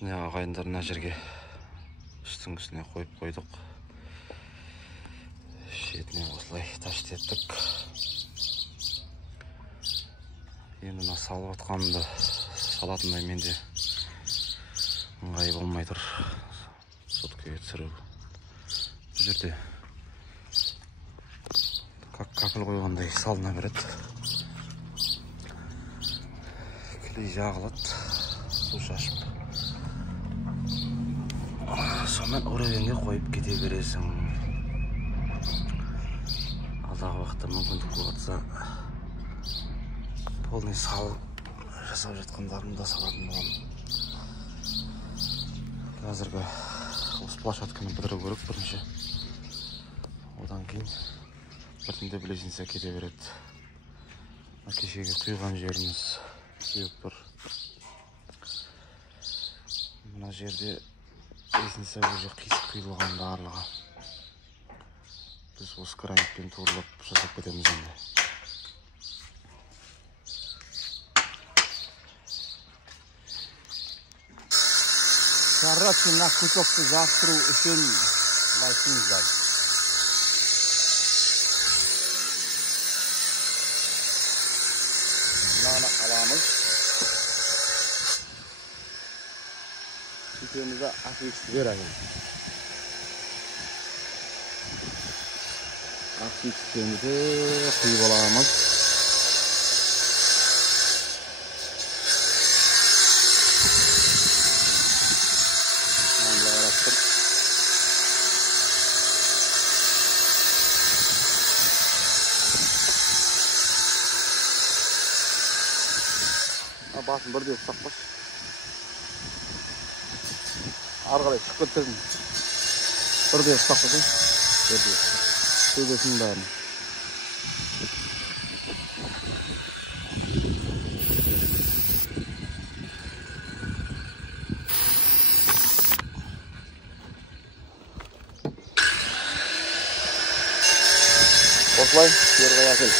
Ағайындар мына жерге үстің үстіне қойып қойдық. Шетіне осылай таштеттік. Енді мына салып атқанымды салатындай менде ыңғай болмай тұр. Соткеге түсіру. Бұл жерде какыл қойғандай салына береді. Клей жағылады. Су шашып. Сонымен оревенге қойып кете бересің. Алдағы уақытта мүмкіндік болса полный сал жасап жатқандарымда салатын боламын. Қазіргі осы площадканы бітіру керек бірінші. Одан кейін біртінде білесіңсе кете береді. Кешеге құйған жеріміз кеуіп тұр. Мына жерде есінсе уже қисық құйылған барлығы. Біз осы гранитпен туырылып жасап кетеміз енді. Короче, на кусокты жабыстыру үшін лайсыңыздар. Мынаны аламыз. Sütümüze hafif verelim. Hafif sütümüzü koyup alamız. Allah'a yarattık. Basın bir de ıslakmış. Arqalay çıkıp kettirdim. Bir de ıslak bakın. Töbesinin bärini. Osman, yerine yakın.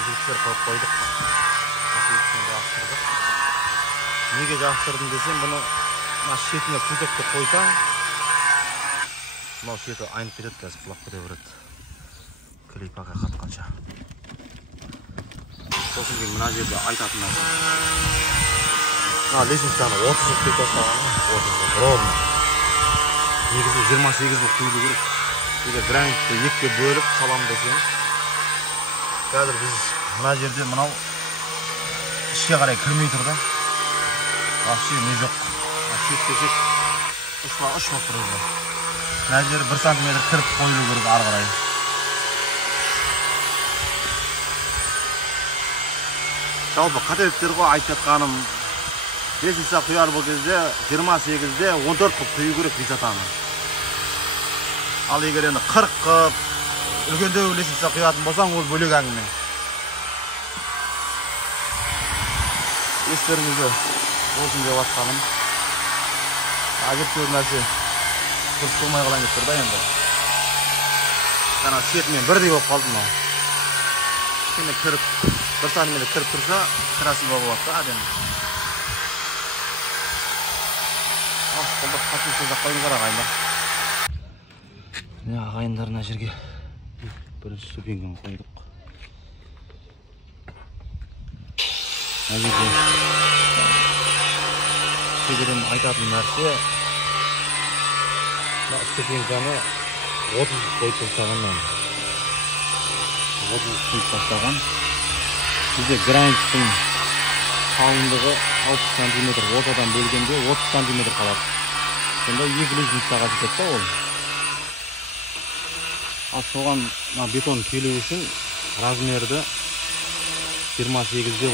Жігіттер қойып қойдық. Ақылысын жастырдық. Неге жастырдым десем, бұны шетіне күзекті қойсаң, мынау шеті айнып кетеді, қазір құлап кете береді. Клей пақа қатқанша. Сосын кейін мына жерде айтатын нәрсе. Лестницаны 30 қойып тастаған, 30 ровно. Негізі 28 болып құйылу керек. Егер гранитті екіге бөліп салам десең, қазір біз мына жерде мынау ішке қарай кірмей тұр да. Вообще не жоқ. Шет-шет ұшма болып тұр. Мына жері 1 сантиметр кіріп қойылу керек ары қарай. Жалпы қателіктер ғой айтып жатқаным. Лестница құяр бұл кезде 28-де 14 қып құю керек висотаны. Ал егер енді 40 қып үлгендеу лестница құятын болсаң, ол бөлек әңгіме. Естеріңізді болсын деп атқаным. Әжептеуір нәрсе дұрыс болмай қалайын деп тұр да енді. Жаңа шетімен бірдей болып қалды мынау. Кішкене кіріп, 1 сантиметр кіріп тұрса, красиво болады да әдемі. Қолда қатысын жақпайыңдар ағайындар. Ағайындар мына жерге бірінші ступеньгін қойдық. Әжеге кедерін айтатын нәрсе, ступеньканы 30 қойып тастаған. 30 қойып тастаған. Бізде граниттің қалыңдығы 60 сантиметр, ортадан бөлгенде 30 сантиметр қалады. Сонда 2 лестницаға жетеді ол. Ал соған бетон келу үшін размерді 28-де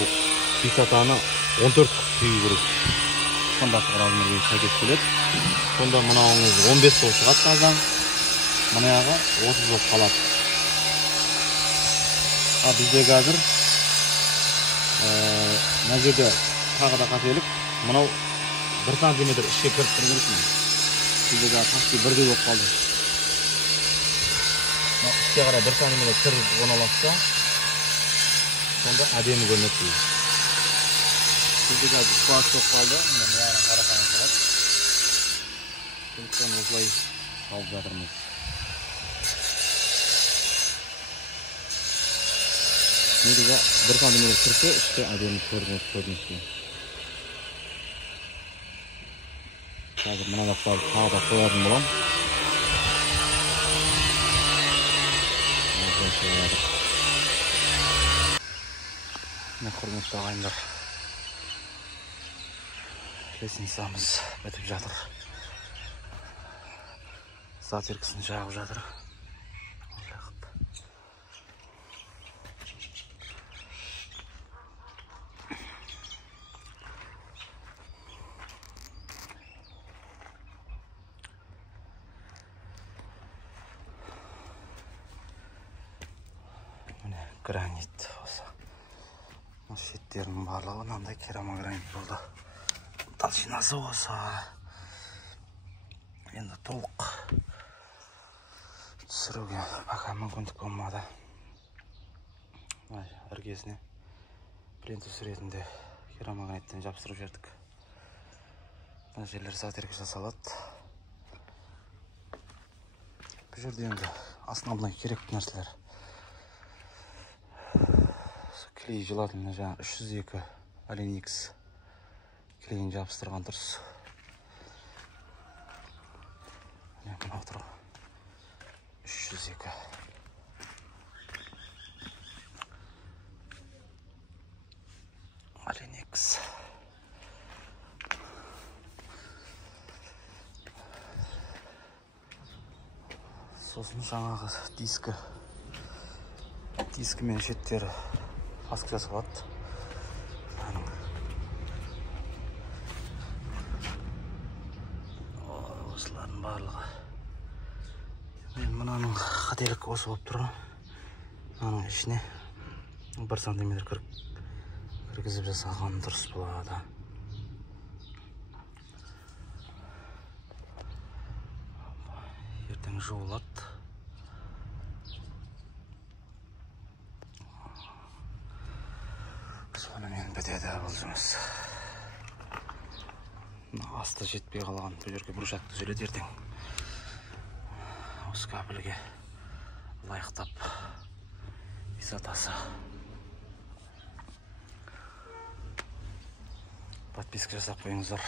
висотаны 14 түйі керек. Стандарттық размерге сәйкес келеді. Сонда мынауыңыз 15 болып шығады тазан. Мынаяғы 30 болып қалады. Бізде қазір мына жерде тағы да қателік. Мынау 1 сантиметр ішке кіріп тұру керек. Бізде қазір почти бірдей болып қалды. Ішке қарай 1 сантиметр кіріп орналасса, сонда әдемі көрінеді. Bizde gaz ıslah çok kaldı. Yani kara kaynaklar. Sonuçtan uzay alып жатырмыз. Негізі 1 сантиметр кірсе, іште әдемі көрінеді. Қазір мына жақтарды тағы да қоятын болам. Міне құрметті ағайындар. Лестницамыз бітіп жатыр. Затверкісін жағып жатыр. Міне гранит осы. Шеттерінің барлығы мынандай керамогранит болды. Толщинасы осы. Енді толық түсіруге пока мүмкіндік болмады. Іргесіне плинтус ретінде керамограниттен жабыстырып жібердік. Мына жерлер затверка жасалады. Бұл жерде енді основной керекті нәрселер. Клей желательно жаңа 302 Alenix клейін жабыстырған дұрыс. Мына тұр 302. Alenix. Сосын жаңағы диски мен шеттері асық жасалады. Осылардың барлығы. Мен мынаның қателік осы болып тұр. Мынаның ішіне 1 сантиметр кіргізіп жасалған дұрыс болады. Ертең жуылады. Сонымен бітеді бұл жұмыс. Асты жетпей қалған бұл жерге брусчатка түзеледі ертең. Осы кабельге лайықтап висотасы. Подписка жасап қойыңыздар.